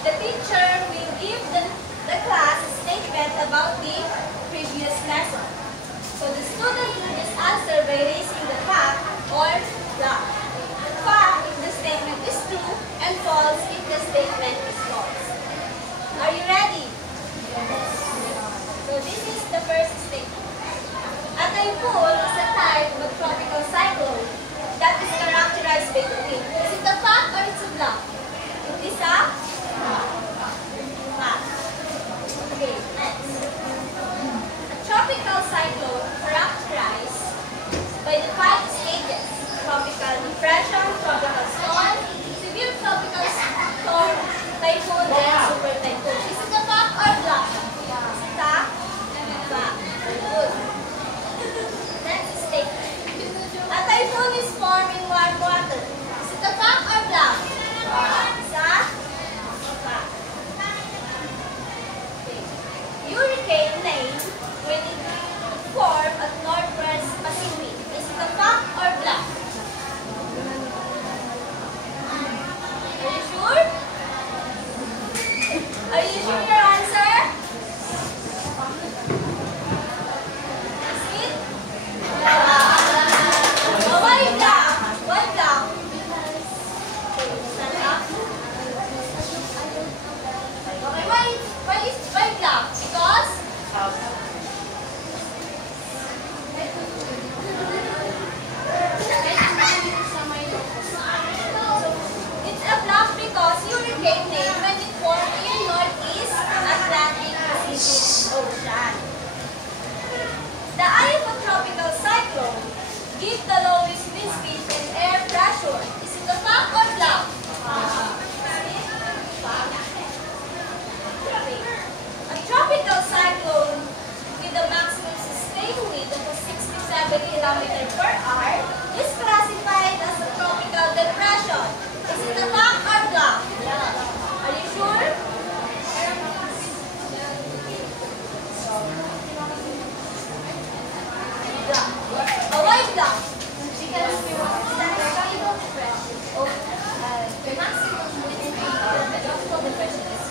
The teacher will give the class a statement about the previous lesson. So the student will just answer by raising the cap or flag. Fact if the statement is true and false if the statement is false. Are you ready? Yes. So this is the first statement. A typhoon is a type of tropical cyclone that is characterized by the wind. Is it a fact or it's a bluff? It is a fact. Okay, next. A tropical cyclone characterized by the 5 stages: tropical depression, tropical storm, severe tropical storm, typhoon, and super typhoon. Is it a fact or bluff? Is it a fact? Good. Next statement. A typhoon is formed in warm water. Is it a fact or bluff? It's a fact. Okay. Hurricane Lane when it formed at Northwest Pacific. Is it a fact or bluff? Are you sure? Are you sure your answer? Is it? Why bluff? Why bluff? Stand up. Okay, why bluff? Because? It's a bluff because hurricane name when it formed in Northeast Atlantic Pacific Ocean. The eye of a tropical cyclone gives the lowest wind speed and air pressure. Is it a fact or bluff? A tropical cyclone with a maximum sustained wind of 67 km/h is classified as a tropical depression. Is it a fact or bluff? Are you sure? Bluff. Why bluff? Because the maximum wind speed of the tropical depression is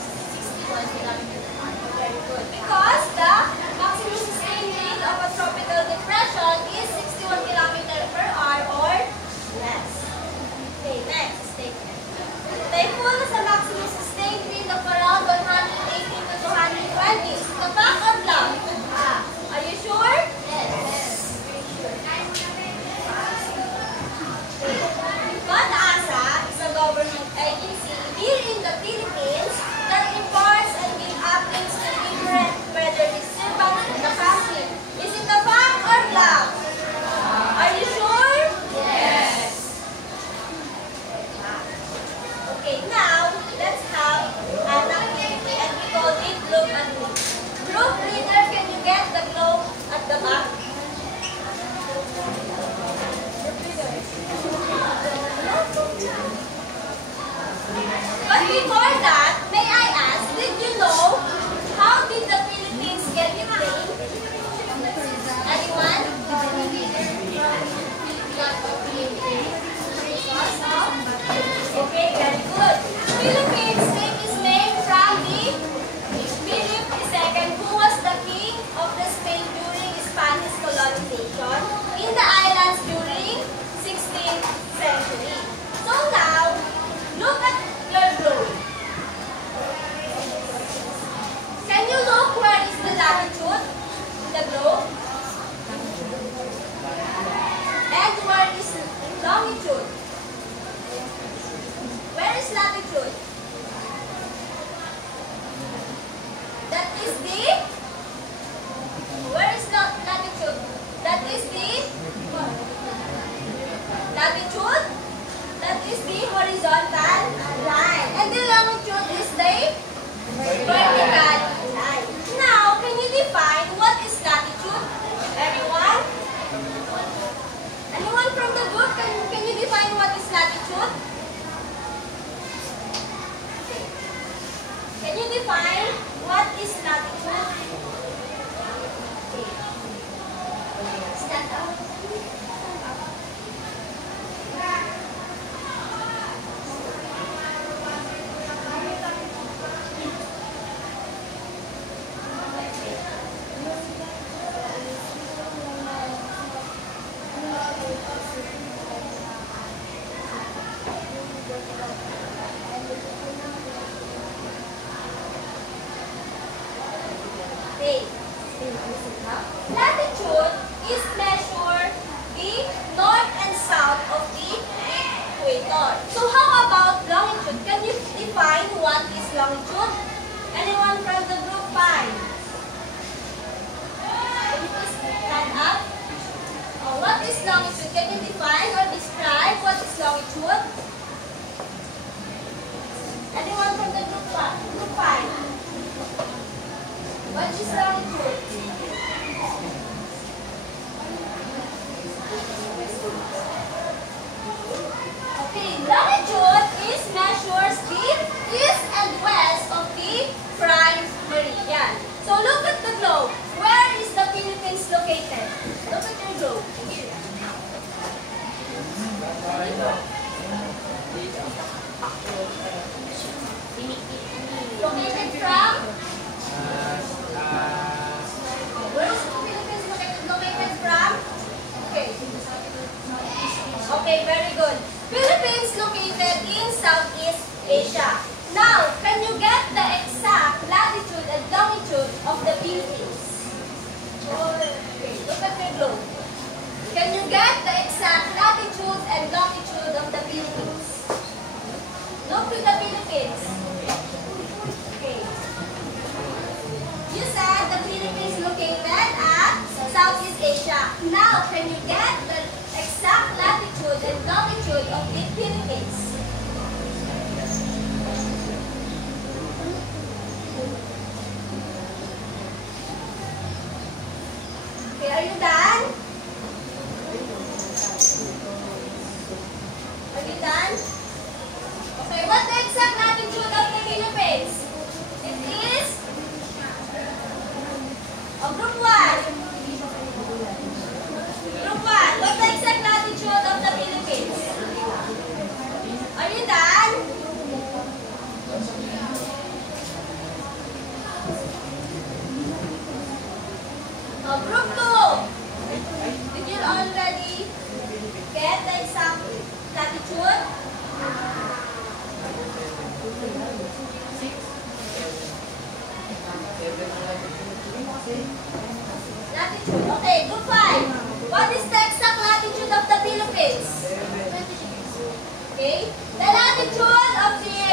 61 km/h. Very good. Because the maximum sustained wind of a tropical depression is 61 km/h. Latitude is measured the north and south of the equator. So how about longitude? Can you define what is longitude? Anyone from the group 5? Can you please stand up? What is longitude? Can you define or describe what is longitude? Anyone from the group 5? What is longitude? Okay, longitude is measures the east and west of the prime meridian. So look at the globe. Where is the Philippines located? Look at your globe. Located from? Where is the Philippines located from? Okay. Okay, very good. Philippines located in Southeast Asia. Now, can you get the exact latitude and longitude of the Philippines? Okay, look at your globe. Can you get the exact latitude and longitude of the Philippines? Look to the Philippines. Okay. You said the Philippines located at Southeast Asia. Now, can you get the exact latitude and longitude of the Philippines? Okay, are you done? Are you done? Okay, what's the exact latitude of the Philippines? It is group 1. Group 1, what's the exact latitude of the Philippines? Are you done? Group 2, did you already get the exact latitude? Latitude. Okay, group 5. What is the exact latitude of the Philippines? Okay. The latitude of the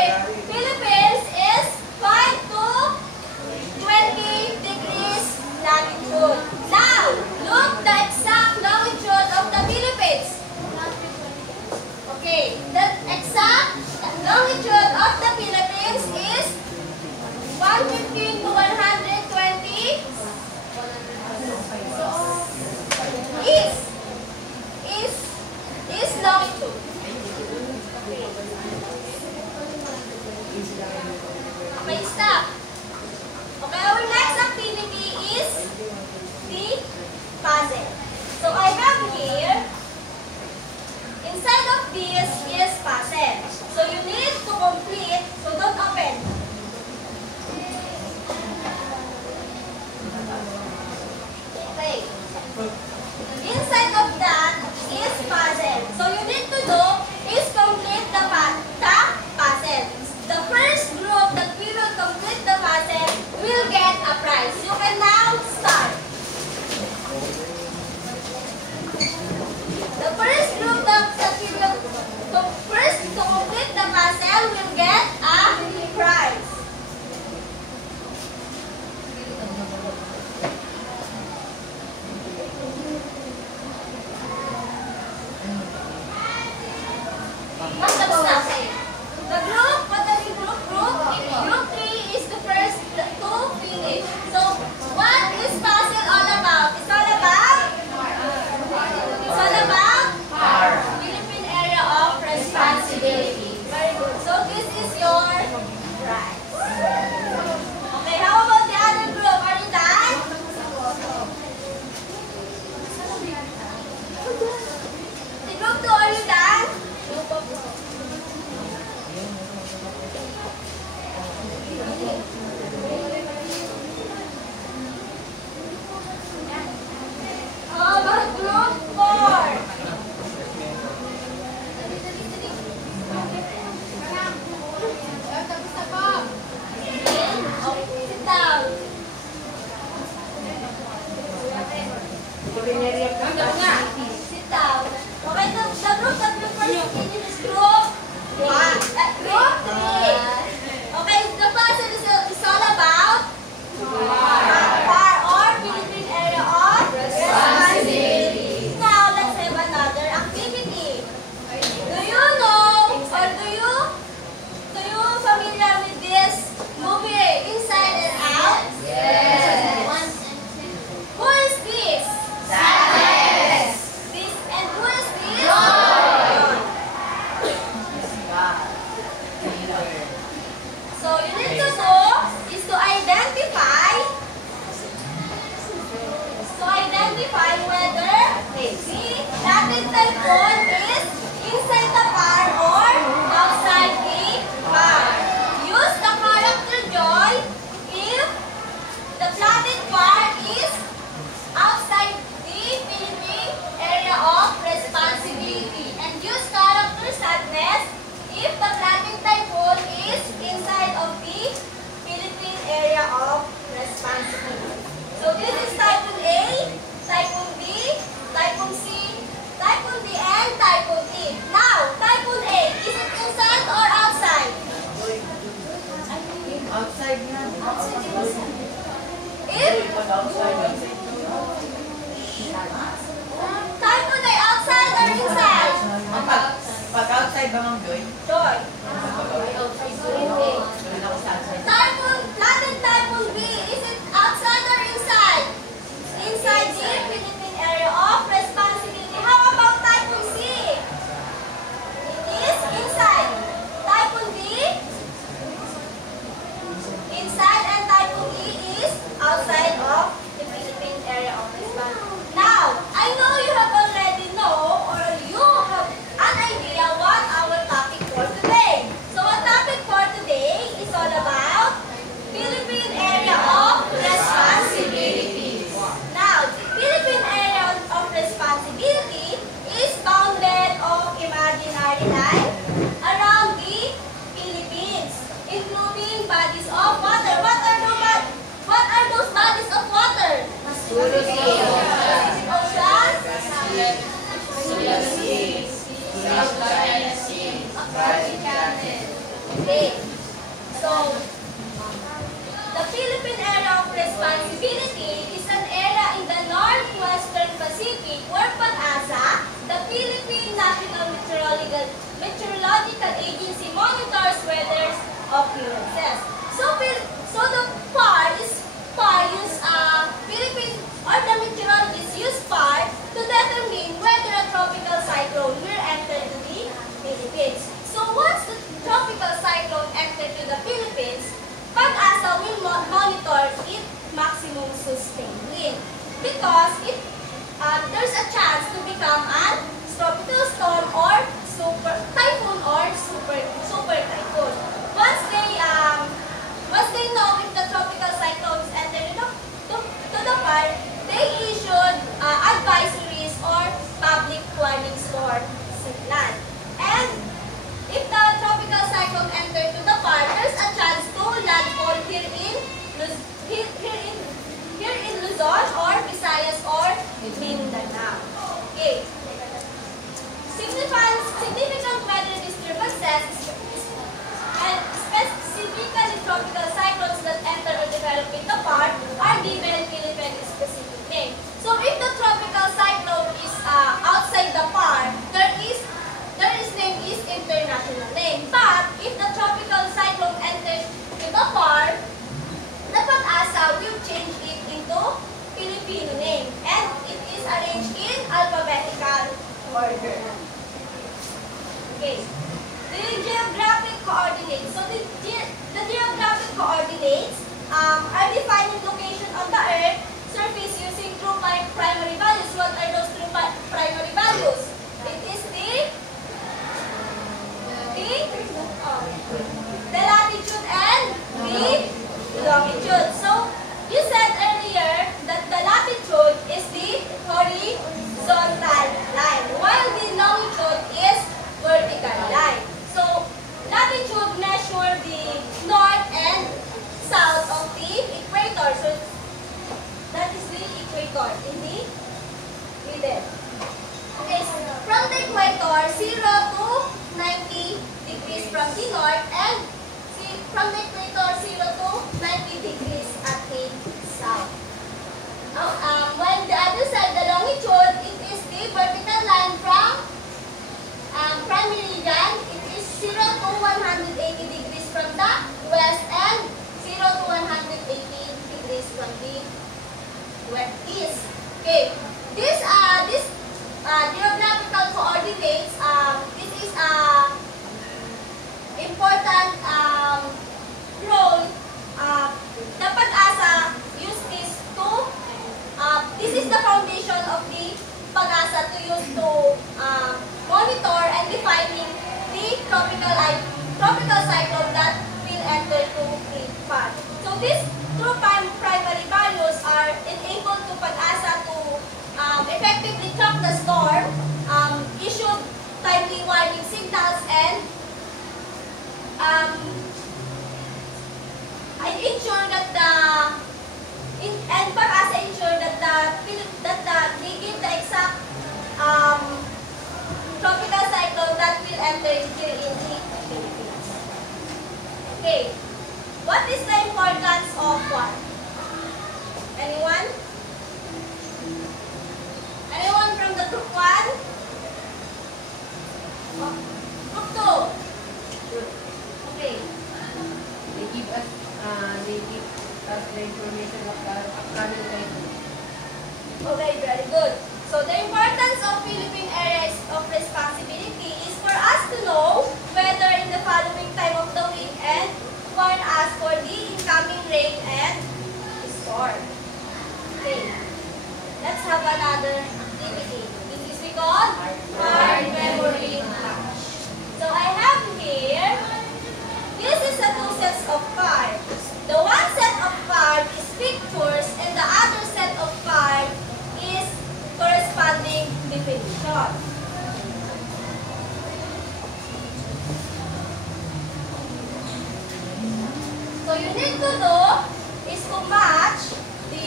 Philippines is 5 to 20 degrees latitude. Now, look the exact longitude of the Philippines. Okay. The exact longitude of the Philippines is 115 to 120 is longitude. Okay, stop. Okay, our next activity is the puzzle. So I have here, inside of this is puzzle. So you need to complete, so don't open. Okay. Inside of that is puzzle. So you need to do is complete the puzzle. The first group that we will complete the puzzle will get a prize. You can now start. The first group that we will first to complete the puzzle will get a prize. Sit down. Okay, the group that we first in is group 1. Group 3. Okay, the lesson is all about PAR or Philippine Area of Responsibility. Now, let's have another activity. Do you know or do you familiar with this movie, Inside and Out? Yes. Who is this? Sadness. This and who is this? Joy. So you need to do is to identify whether the Latin typhoon is inside the PAR or outside the PAR. Use the character Joy if the Latin PAR is outside the Philippine Area of Responsibility, and use character Sadness if the Latin typhoon is inside of the Philippine Area of Responsibility. So this is Typhoon A, Typhoon B, Typhoon C, Typhoon D, and Typhoon E. Now, Typhoon A, is it inside or outside? Outside na. If Typhoon A, outside or inside? Pag outside ba ang Joy? Joy. Joy ako sa outside. Latin Typhoon B, is it outside or inside? Inside the Philippine Area of Responsibility. How about Typhoon C? It is inside. Typhoon D? Inside, and Typhoon E is outside of the Philippine Area of Responsibility. Now, I know you have already know or you have an idea what our topic for today. So our topic for today is all about Philippine Area of Responsibility. Now, the Philippine Area of Responsibility is bounded of imaginary line around the Philippines, including bodies of water. What are those bodies of water? Okay. So, the Philippine Area of Responsibility is an area in the Northwestern Pacific where PAGASA, the Philippine National Meteorological Agency, monitors weather occurrences. So the PAR use Philippine or the meteorologists use PAR to determine whether a tropical cyclone will enter to the Philippines. So once the tropical cyclone enters to the Philippines, PAGASA will monitor its maximum sustained wind because there's a chance to become a tropical storm or super typhoon or super typhoon. Once they know if the tropical cyclones enter to the PAR, they issued advisories or public warnings for Signal. And if the tropical cyclone enters to the PAR, there's a chance to landfall here in Luzon or Visayas or Mindanao. Okay. Significant weather disturbances and specifically tropical cyclones that enter or develop in the PAR are given Philippine specific name. So if the tropical cyclone is outside the PAR, its name is international name. But if the tropical cyclone enters to the PAR, the PAGASA will change it into Filipino name, and it is arranged in alphabetical order. Okay. The geographic coordinates. So the geographic coordinates are defined in location on the Earth surface using true primary values. What are those true primary values? It is the latitude and the longitude. So you said earlier that the latitude is the horizontal line, while the longitude is vertical line. So latitude measure the north and south of the equator. So that is the equator in the then. Okay, from the equator, 0 to 90 degrees from the north, and from the equator, 0 to 90 degrees at the south. When the other side, the longitude, it is the vertical line from prime meridian. It is 0 to 180 degrees from the west and 0 to 180 degrees from the east. Okay, this geographical coordinates. This is important role. The Pag-asa use this to. This is the foundation of the Pag-asa to use to monitor and defining the tropical cyclone that will enter to the path. So these two primary values are enabled to Pag-asa to effectively track the storm, issue timely warning signals, and ensure that Pag-asa ensure that they give the exact tropical cyclone that will enter here in the Philippines. Okay, what is the importance of what? Anyone? Anyone from the group 1? Group 2? Okay. They give us the information of the upcoming cyclone. Okay, very good. So the importance of Philippine areas of responsibility is for us to know whether in the following time of the week and warn us for the incoming rain and storm. Okay, let's have another activity. This is we call hard memory match. So I have here, this is the two sets of cards. The one set of cards is pictures and the other set of cards is corresponding definition. So you need to do is to match the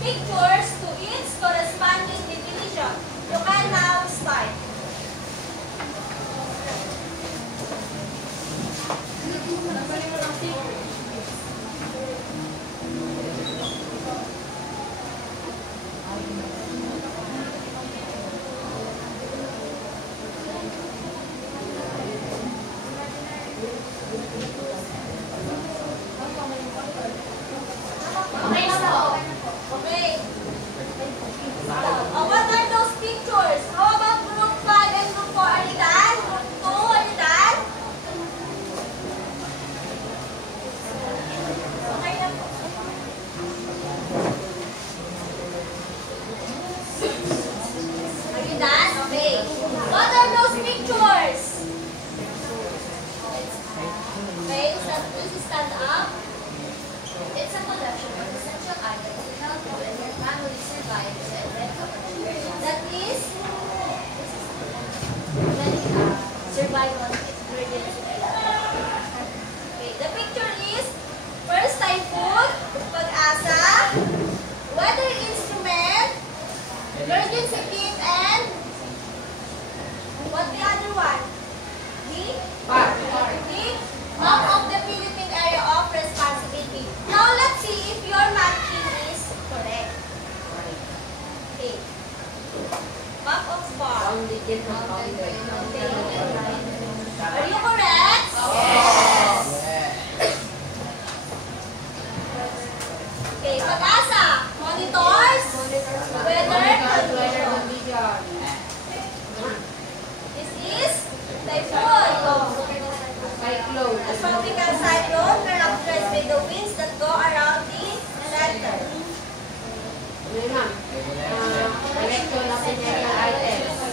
pictures to its corresponding definition. You can now start. Okay. What are those pictures? How about group 5 and group 4? Are you done? Group 2, are you done? Okay na po. Are you done? Okay. What are those pictures? Okay, so please stand up. It's a collection of essential items to help you and your family survive the event of an emergency. That is survival emergency. Okay, the picture is first typhoon, Pag-asa, weather instrument, emergency kit, and what the other one? The map of the Philippine area of responsibility. Now let's see if your matching is correct. Okay. Map of bar. Are you correct? Yes. Okay, Pag-asa. Monitors. Weather condition. This is typhoon. Cyclone. A tropical cyclone characterized by the winds that go around the center. Ano ma'am? Collection of essential items.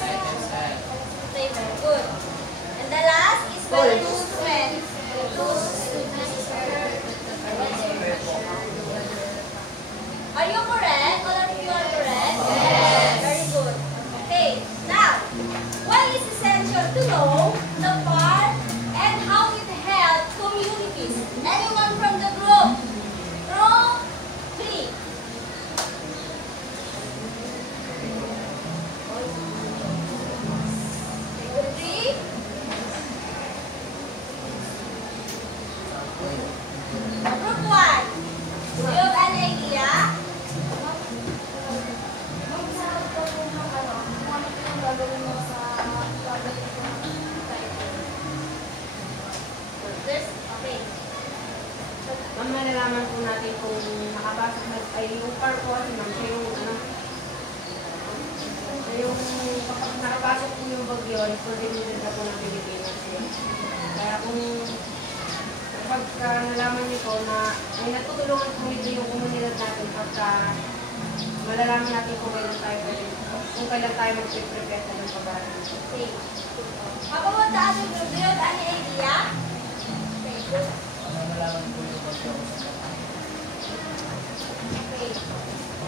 Okay, very good. And the last is weather instrument. Are you correct? All of you are correct? Yes. Very good. Okay, now, what is essential to know the part and how it helps communities? Anyone from the group? Group 3. ay yung car po kasi ma'am, siya yung ano, yung kapag nakapasok po yung bagyo, coordinated na po ng Pilipinas yun. Kaya kung pagka nalaman niyo po na ay natutulungan po nito yung komunidad natin pagka malalaman natin kung kailan tayo mag-prepare sa ng pag-aaral. Okay. How about the other group? Do you have any idea? Okay, good. Okay.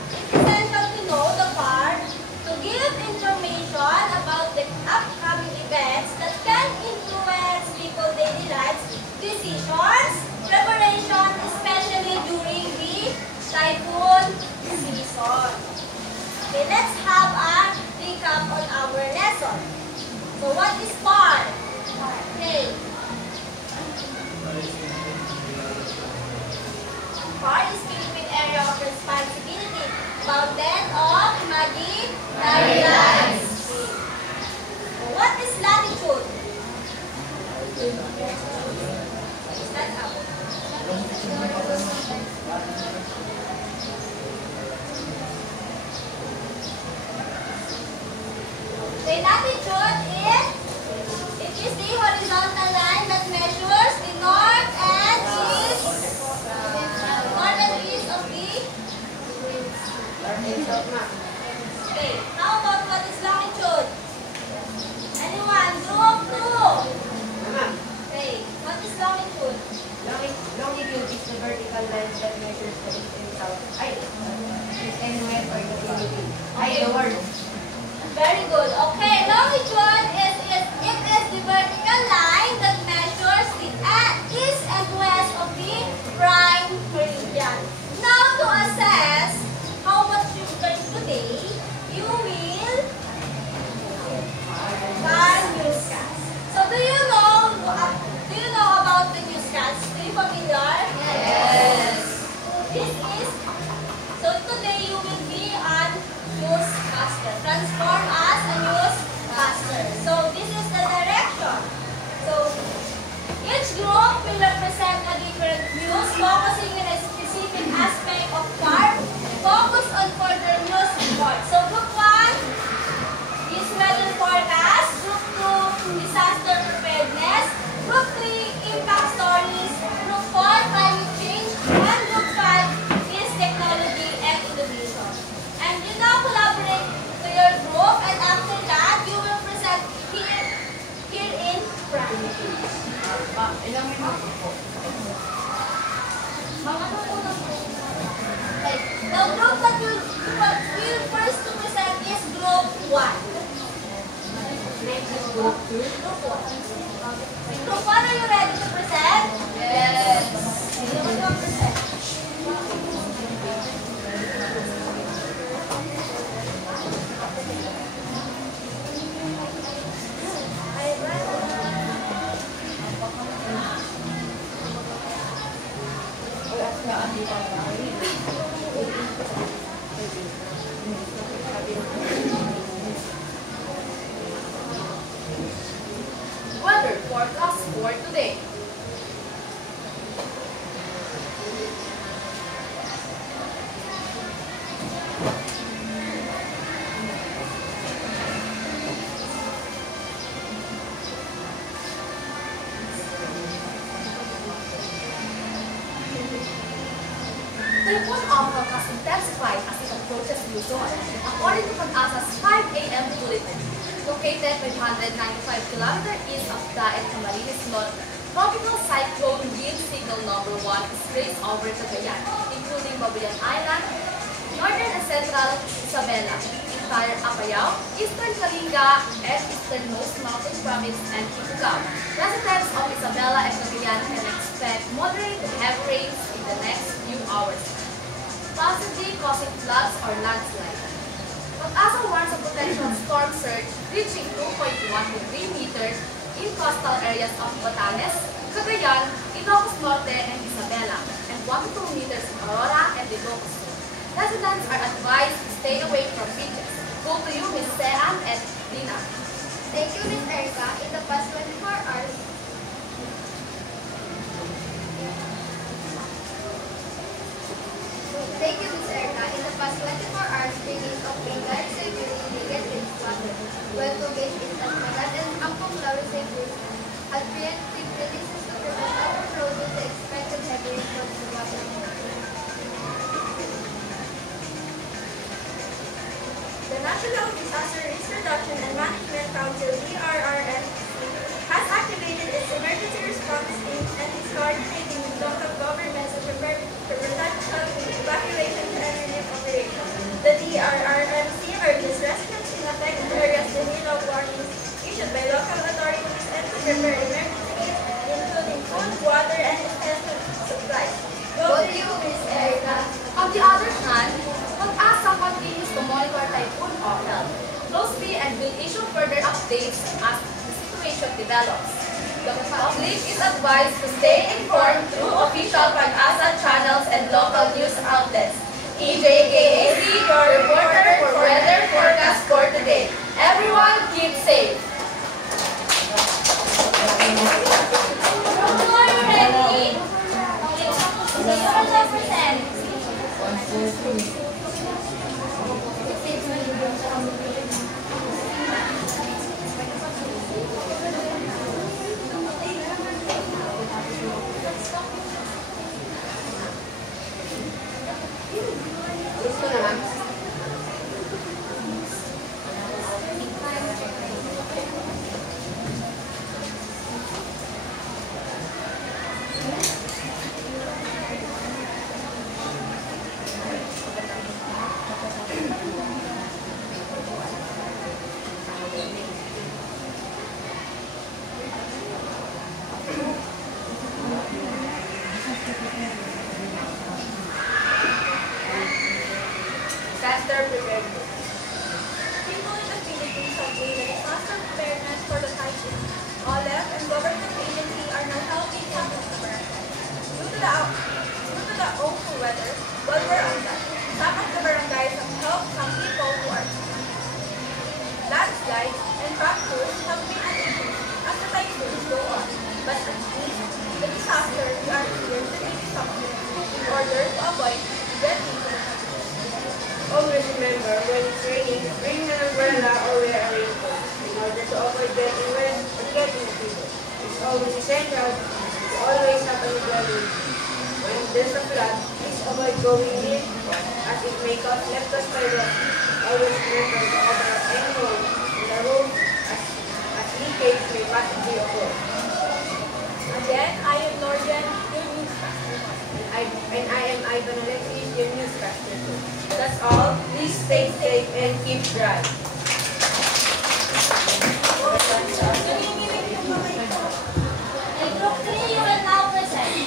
It's essential to know the part to give information about the upcoming events that can influence people's daily lives, decisions, preparation, especially during the typhoon season. Okay, let's have a recap on our lesson. So what is PAR? Okay. PAR is Philippine Area of Responsibility, Mountain of Imaginary Lands. So what is latitude? Stand up. The latitude is, it is the horizontal line that measures the north and east of the. Okay, how about what is longitude? Anyone? Group 2. Ma'am, Okay, what is longitude? longitude is the vertical line that measures the east and south. Ay, east and west or the Philippines. Ay, the world. Very good. Okay, longitude is the vertical line that measures the east and west of the prime meridian. Now, to assess how much you learned today, you will buy newscast. So, do you know about the newscast? Are you familiar? Yes. So today you will be a newscaster. Transform as a newscaster. So this is the direction. So each group will represent a different news, focusing on a specific aspect of part. Focus on further news report. So group 1 is weather forecast. Group 2, disaster preparedness. Group 3, impact stories. Group 4, climate change. And group 5 is technology and innovation. And you now collaborate to your group, and after that, you will present here in practice. Ilang minuto po? Mga nakulang po. Okay. The group that will first to present is group 1. Next is group 2. Group 1. Group 1, are you ready to present? Yes. You will present. Weather forecast for today. Typhoon Ompong has intensified as it approaches Luzon, according to Pag-asa's 5 a.m. bulletin. Located 595 km east of Daet, Camarines Norte, tropical cyclone wind signal number 1 is raised over Cagayan, including Babuyan Island, northern and central Isabela, entire Apayao, eastern Kalinga, and easternmost mountain province and Ifugao. Residents of Isabela and Cagayan can expect moderate to heavy rains in the next few hours, possibly causing floods or landslides. Pag-asa warns of potential storm surge reaching 2.1 to 3 meters in coastal areas of Batanes, Cagayan, Ilocos Norte, and Isabela, and 1 to 2 meters in Aurora and Ilocos Sur. Residents are advised to stay away from beaches. Go to you, Ms. Sean and Lina. Thank you, Ms. Erica. In the past 24 hours, thank you, Ms. Erica. because 24 hours remains of indirect savings negative flooded. When tubig is estimated and upon flower savings at preemptive releases to prevent overflow due to expected heavy rainfall to water. The National Disaster Risk Reduction and Management Council, DRRM, has activated its emergency response team and is coordinating with local governments to prepare for potential evacuation and relief operations. The DRRMC urges residents in affected areas to heed of warnings issued by local authorities and to prepare emergency aids, including food, water, and essential supplies. Go to you, Ms. Erica. On the other hand, PAGASA continues to monitor Typhoon Ophel closely and will issue further updates as the situation develops. The public is advised to stay informed through official PAGASA channels and local news outlets. EJKAC, your reporter for weather forecast for today. Everyone, keep safe. Are you ready? Zero percent. Gusto na lang. Disaster preparedness. People in the Philippines have made a disaster preparedness for the typhoon. OLEF and government agencies are now helping tackle the barangay. Due to the awful weather, while we're on that, some of the barangays have helped some people who are landslides and fractures have been an issue as the typhoons go on. But at least, the disaster we are here to take something in order to avoid getting to the typhoon. Always remember, when it's raining, bring an umbrella or wear a raincoat in order to avoid getting wet or getting a fever. It's always essential to always have a dwelling. When there's a flood, please avoid going in as it may cause leptospirosis. Always remember to cover up any hole in the roof as leakage may possibly occur. Again, I am Norjan, your newscaster. And I am Ivan Alexis, your newscaster too. That's all. Please stay safe and keep dry. And Group 3, you will now present.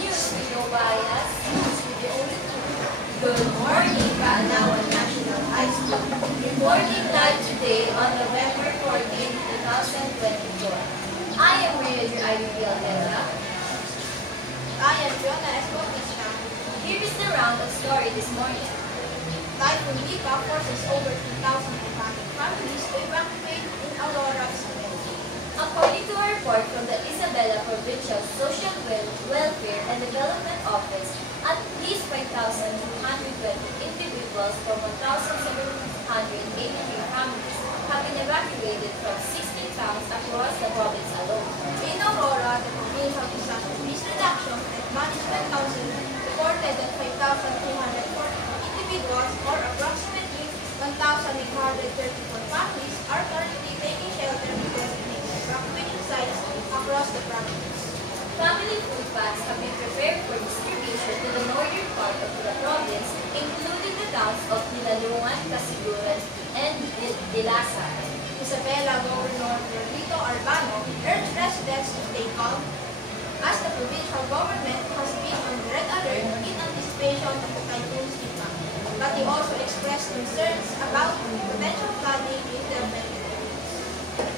News with no bias, news with the only truth. Good morning, Kaalawan National High School. Reporting live today on November 14, 2024. I am Rhea, your IDPL Della. I am Fiona Escopisha. Here is the round of story this morning. Typhoon Nika forces over 2,500 families to evacuate in Aurora, City. According to a report from the Isabela Provincial Social Welfare and Development Office, at least 5,220 individuals from 1,783 families have been evacuated from 16 towns across the province alone. In Aurora, the Provincial Disaster Risk Reduction and Management Council reported that 5,240 individuals, or approximately 1,834 families, are currently taking shelter in designated evacuation sites across the province. Family food packs have been prepared for distribution to the northern part of the province, including the towns of Nilalungan, Casiguran, and Dilasa. Isabela Governor Rodrigo Arbano urged residents to stay calm as the provincial government has been on red alert in anticipation of the typhoon's impact. But he also expressed concerns about potential flooding in the Philippines.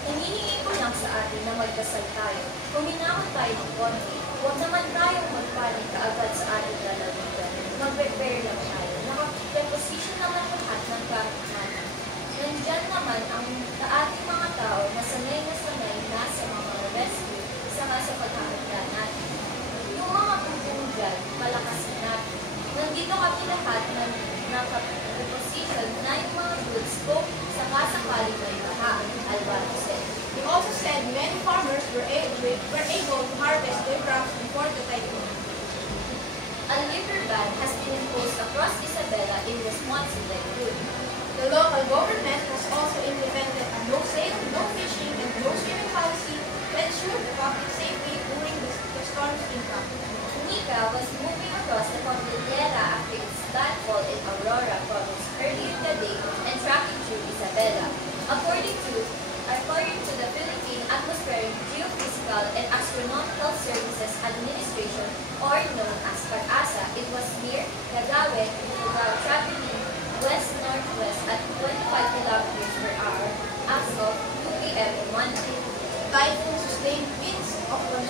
Hinihingi ko lang sa atin na magdasal tayo. Huminahon tayo ng konti. Huwag naman tayong magpanik kaagad sa ating lalawigan. Mag-prepare lang tayo. Nakaposition naman lahat ng gamit natin. Nandyan naman ang ating mga tao na sanay na sa mga rescue saka sa paghahanda natin. Yung mga pupong dyan, palakasin natin. Nandito kami lahat na nakaposition na yung mga goods ko saka sakali may baha, Alvaro said. He also said many farmers were able to harvest their crops before the typhoon. A liquor ban has been imposed across Isabela in response to the typhoon. The local government has also implemented a no sale, no fishing, and no swimming policy to ensure the public safety during the storm's impact. Nika was moving across the Cordillera after its landfall in Aurora province earlier in the day and tracking through Isabela. According to the Philippine Atmospheric, Geophysical, and Astronomical Services Administration, or known as PAGASA, it was near Cagawe while traveling west-northwest at 25 kilometers per hour as of 2 p.m. on Monday. Typhoon sustained winds of 130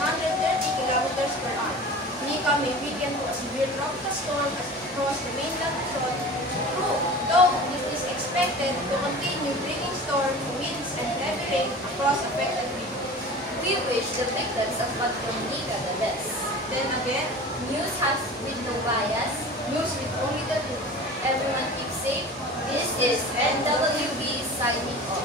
kilometers per hour. Nika may weaken to a severe tropical storm across the mainland Luzon, though this is expected to continue bringing storm winds and heavy rain across affected regions. We wish the victims of Typhoon Nika the best. Then again, News has with no bias. news with only the truth. Everyone keep safe. This is NWB signing off.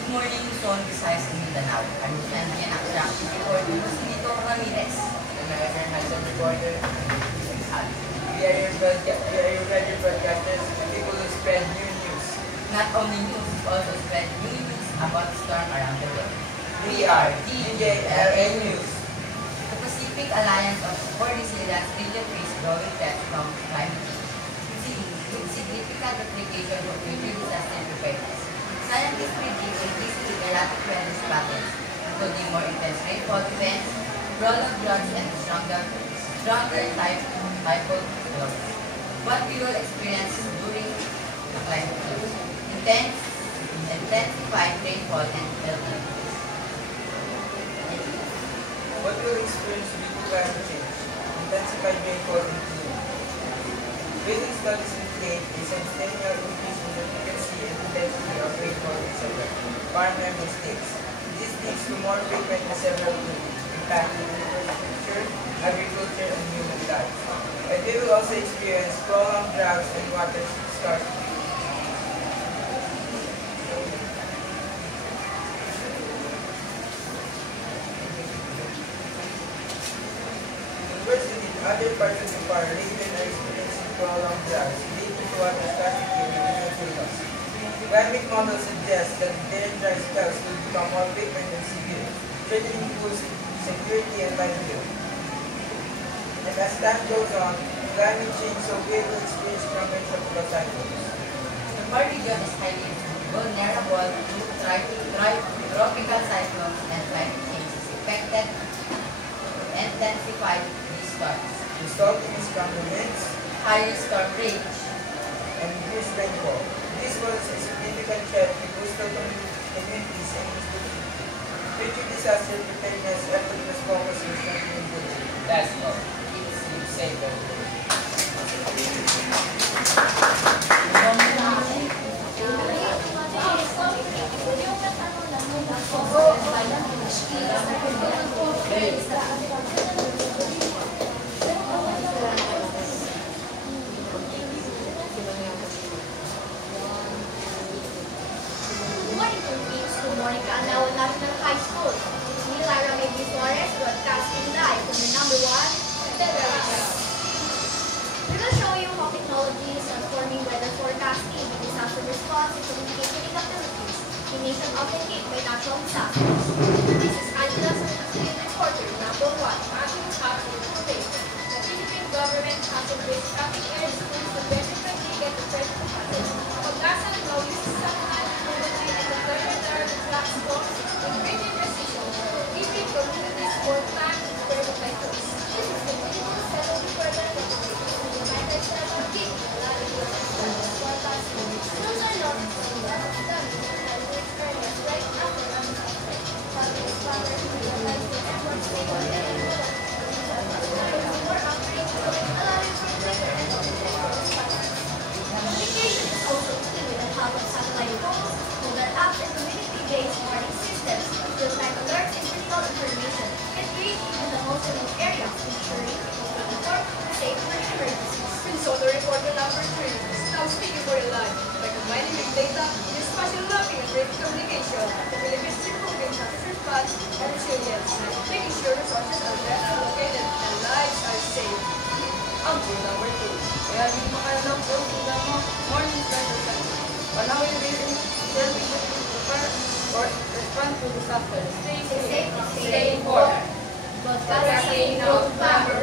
Good morning, Luzon, Visayas, and Mindanao. I'm Lieutenant Akrak for Lucinito Ramirez, American Hudson reporter. We are your radio broadcasters, people who spread new news. Not only news, we also spread new news about the storm around the world. We are DJLA News, the Pacific Alliance for Resilience in the face growing threat from climate change, with significant application of future disaster preparedness. Scientists predict increasing erratic weather patterns, including more intense rainfall events, prolonged droughts, and stronger typhoid flows. What we will experience during the climate change: intensified rainfall and melting. What will experience due to climate change? Intensified rainfall and flooding. Recent studies indicate a substantial increase in the frequency and intensity of rainfall in several foreign member states. This leads to more frequent and several flooding, impacting infrastructure, agriculture, and human life. But we will also experience prolonged droughts and water scarcity. Universities in other parts of the far region are experiencing prolonged droughts leading to water scarcity and agricultural loss. Climate models suggest that their dry spells will become more frequent and severe, threatening food security and livelihood. And as time goes on, climate change so we will experience stronger tropical cyclones. The Far region is highly vulnerable to tropical cyclones, and climate change is expected to intensify these storms, Resulting in stronger winds higher storm range, and reduced rainfall. This was a significant threat to coastal communities and institutions. Future disaster preparedness effort was focused on strengthening culture. that's all. Keep safe, everyone. Good morning, Philippines. Good morning, Kaanawan National High School. It's me, Lyra May Flores, broadcasting live from the #1 Federal Channel. We will show you how technology is transforming weather forecasting, disaster response, and communication in the Philippines. a nation often hit by natural disasters. This is Angela Santos, reporter number 1, Action Hub Information. The Philippine government has embraced traffic air schools to benefit get the first passage. Pag-asa ng Maurice Samahan, Community, and the Federal Guard Black Storms with great precision, giving communities more time to prepare the vehicles. This is the minimum settled further the United States of King, allowing the schools are not done and with fairness right after but it's rather to realize the efforts taken and more offering allowing for greater and communication is also key with the help of satellite phones, mobile apps, and community-based warning systems. Real-time alerts and critical information get reached in the most remote areas, ensuring people can report safe for emergencies. Minnesota reporter number 3, now speaking for your life. By combining big data, dispatching mapping and rapid communication, the Philippines is improving traffic response and resilience, making sure resources are better allocated and lives are saved. Ang rule number 2. Kaya hindi mo kayo ng program mo, morning special time. Panawin rating, serving, prepare, or respond to disaster. Stay safe, stay informed. But that's saying no number